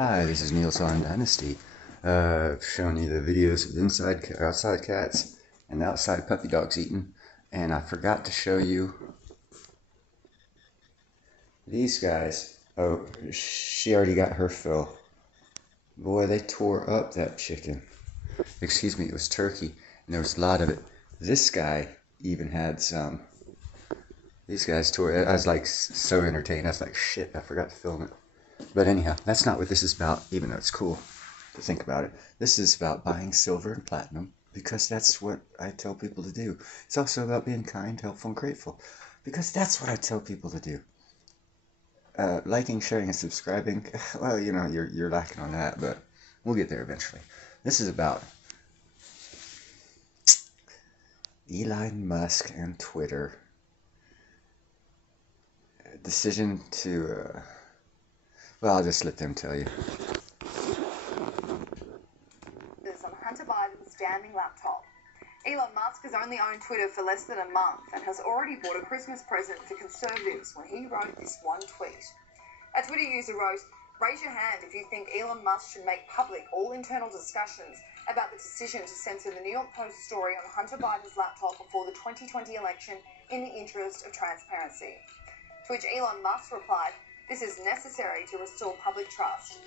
Hi, this is Neil Song Dynasty. Showing you the videos of outside cats and outside puppy dogs eating. And I forgot to show you these guys. Oh, she already got her fill. Boy, they tore up that chicken. Excuse me, it was turkey, and there was a lot of it. This guy even had some. These guys tore it. I was like so entertained. I was like, shit, I forgot to film it. But anyhow, that's not what this is about, even though it's cool to think about it. This is about buying silver and platinum because that's what I tell people to do. It's also about being kind, helpful, and grateful because that's what I tell people to do. Liking, sharing, and subscribing, well, you know, you're lacking on that, but we'll get there eventually. This is about Elon Musk and Twitter. Decision to, well, I'll just let them tell you. On Hunter Biden's jamming laptop. Elon Musk has only owned Twitter for less than a month and has already bought a Christmas present for conservatives when he wrote this one tweet. A Twitter user wrote, "Raise your hand if you think Elon Musk should make public all internal discussions about the decision to censor the New York Post story on Hunter Biden's laptop before the 2020 election in the interest of transparency." To which Elon Musk replied, "This is necessary to restore public trust."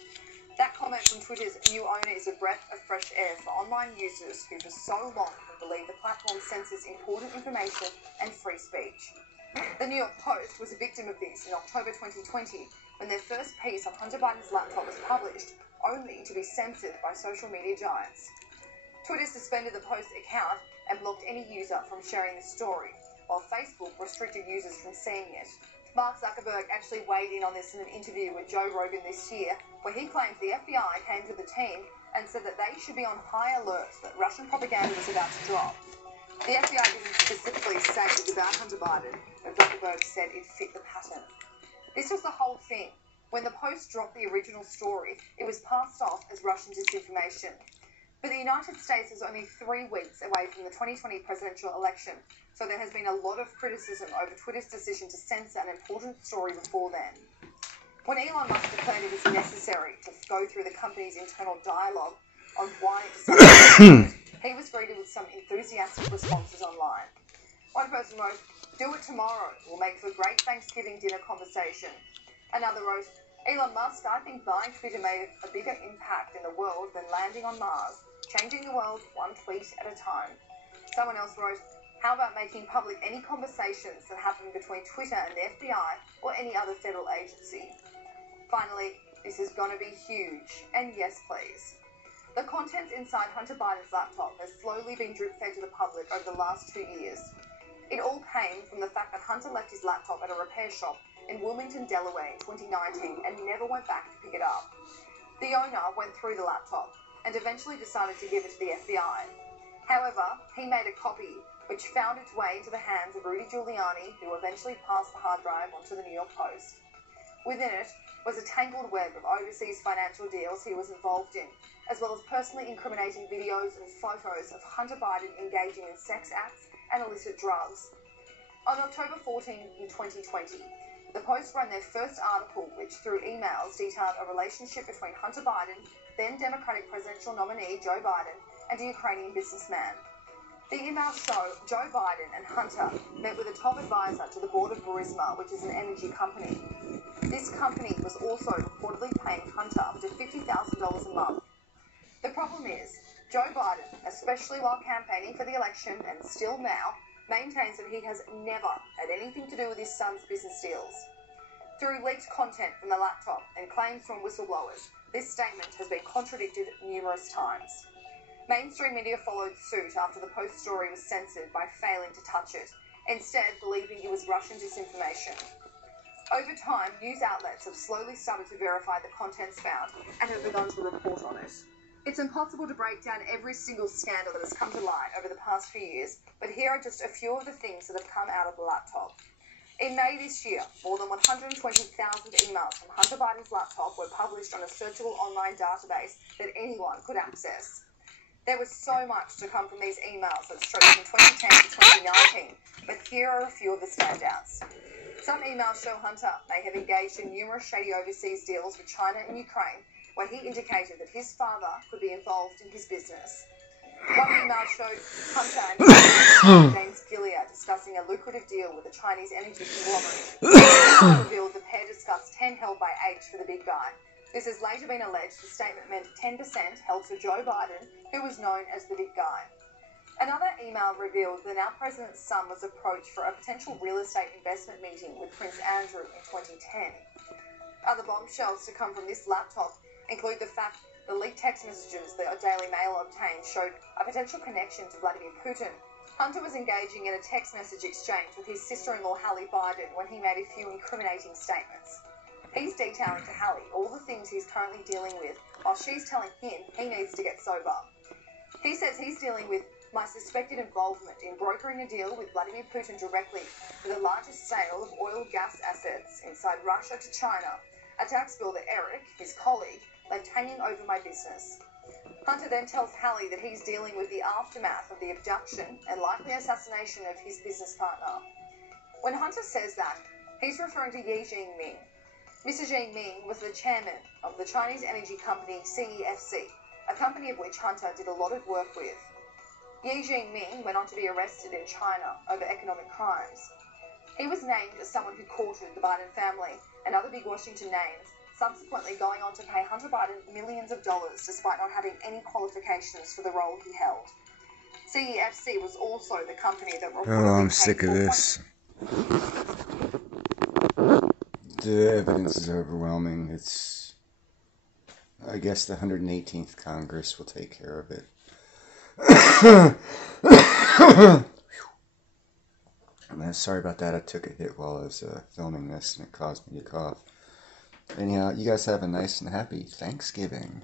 That comment from Twitter's new owner is a breath of fresh air for online users who for so long have believed the platform censors important information and free speech. The New York Post was a victim of this in October 2020 when their first piece on Hunter Biden's laptop was published, only to be censored by social media giants. Twitter suspended the Post account and blocked any user from sharing the story, while Facebook restricted users from seeing it. Mark Zuckerberg actually weighed in on this in an interview with Joe Rogan this year, where he claimed the FBI came to the team and said that they should be on high alert that Russian propaganda was about to drop. The FBI didn't specifically say it was about Hunter Biden, but Zuckerberg said it fit the pattern. This was the whole thing. When the Post dropped the original story, it was passed off as Russian disinformation. But the United States is only 3 weeks away from the 2020 presidential election, so there has been a lot of criticism over Twitter's decision to censor an important story before then. When Elon Musk declared it was necessary to go through the company's internal dialogue on why it decided to do it, he was greeted with some enthusiastic responses online. One person wrote, "Do it tomorrow, will make for a great Thanksgiving dinner conversation." Another wrote, "Elon Musk, I think buying Twitter made a bigger impact in the world than landing on Mars, changing the world one tweet at a time." Someone else wrote, "How about making public any conversations that happen between Twitter and the FBI or any other federal agency?" Finally, this is gonna be huge, and yes please. The contents inside Hunter Biden's laptop has slowly been drip-fed to the public over the last 2 years. It all came from the fact that Hunter left his laptop at a repair shop in Wilmington, Delaware in 2019 and never went back to pick it up. The owner went through the laptop and eventually decided to give it to the FBI. However, he made a copy which found its way into the hands of Rudy Giuliani, who eventually passed the hard drive onto the New York Post. Within it was a tangled web of overseas financial deals he was involved in, as well as personally incriminating videos and photos of Hunter Biden engaging in sex acts and illicit drugs. On October 14, 2020, the Post ran their first article, which through emails detailed a relationship between Hunter Biden, then Democratic presidential nominee Joe Biden, and a Ukrainian businessman. The emails show Joe Biden and Hunter met with a top advisor to the board of Burisma, which is an energy company. This company was also reportedly paying Hunter up to $50,000 a month. The problem is, Joe Biden, especially while campaigning for the election and still now, maintains that he has never had anything to do with his son's business deals. Through leaked content from the laptop and claims from whistleblowers, this statement has been contradicted numerous times. Mainstream media followed suit after the Post story was censored by failing to touch it, instead believing it was Russian disinformation. Over time, news outlets have slowly started to verify the contents found and have begun to report on it. It's impossible to break down every single scandal that has come to light over the past few years, but here are just a few of the things that have come out of the laptop. In May this year, more than 120,000 emails from Hunter Biden's laptop were published on a searchable online database that anyone could access. There was so much to come from these emails that stretched from 2010 to 2019, but here are a few of the standouts. Some emails show Hunter may have engaged in numerous shady overseas deals with China and Ukraine, where he indicated that his father could be involved in his business. One email showed Hunter and James Gilliard discussing a lucrative deal with a Chinese energy conglomerate. It revealed the pair discussed 10 held by H for the big guy. This has later been alleged the statement meant 10% held for Joe Biden, who was known as the big guy. Another email revealed the now president's son was approached for a potential real estate investment meeting with Prince Andrew in 2010. Other bombshells to come from this laptop include the fact the leaked text messages the Daily Mail obtained showed a potential connection to Vladimir Putin. Hunter was engaging in a text message exchange with his sister-in-law Hallie Biden when he made a few incriminating statements. He's detailing to Hallie all the things he's currently dealing with, while she's telling him he needs to get sober. He says he's dealing with my suspected involvement in brokering a deal with Vladimir Putin directly for the largest sale of oil-gas assets inside Russia to China, a tax bill that Eric, his colleague, left hanging over my business. Hunter then tells Hallie that he's dealing with the aftermath of the abduction and likely assassination of his business partner. When Hunter says that, he's referring to Ye Jianming. Mr. Jianming was the chairman of the Chinese energy company CEFC, a company of which Hunter did a lot of work with. Ye Jianming went on to be arrested in China over economic crimes. He was named as someone who courted the Biden family and other big Washington names, subsequently going on to pay Hunter Biden millions of dollars despite not having any qualifications for the role he held. CEFC was also the company that reportedly I'm sick of this. The evidence is overwhelming. I guess the 118th Congress will take care of it. Sorry about that. I took a hit while I was filming this and it caused me to cough. Anyhow, you guys have a nice and happy Thanksgiving.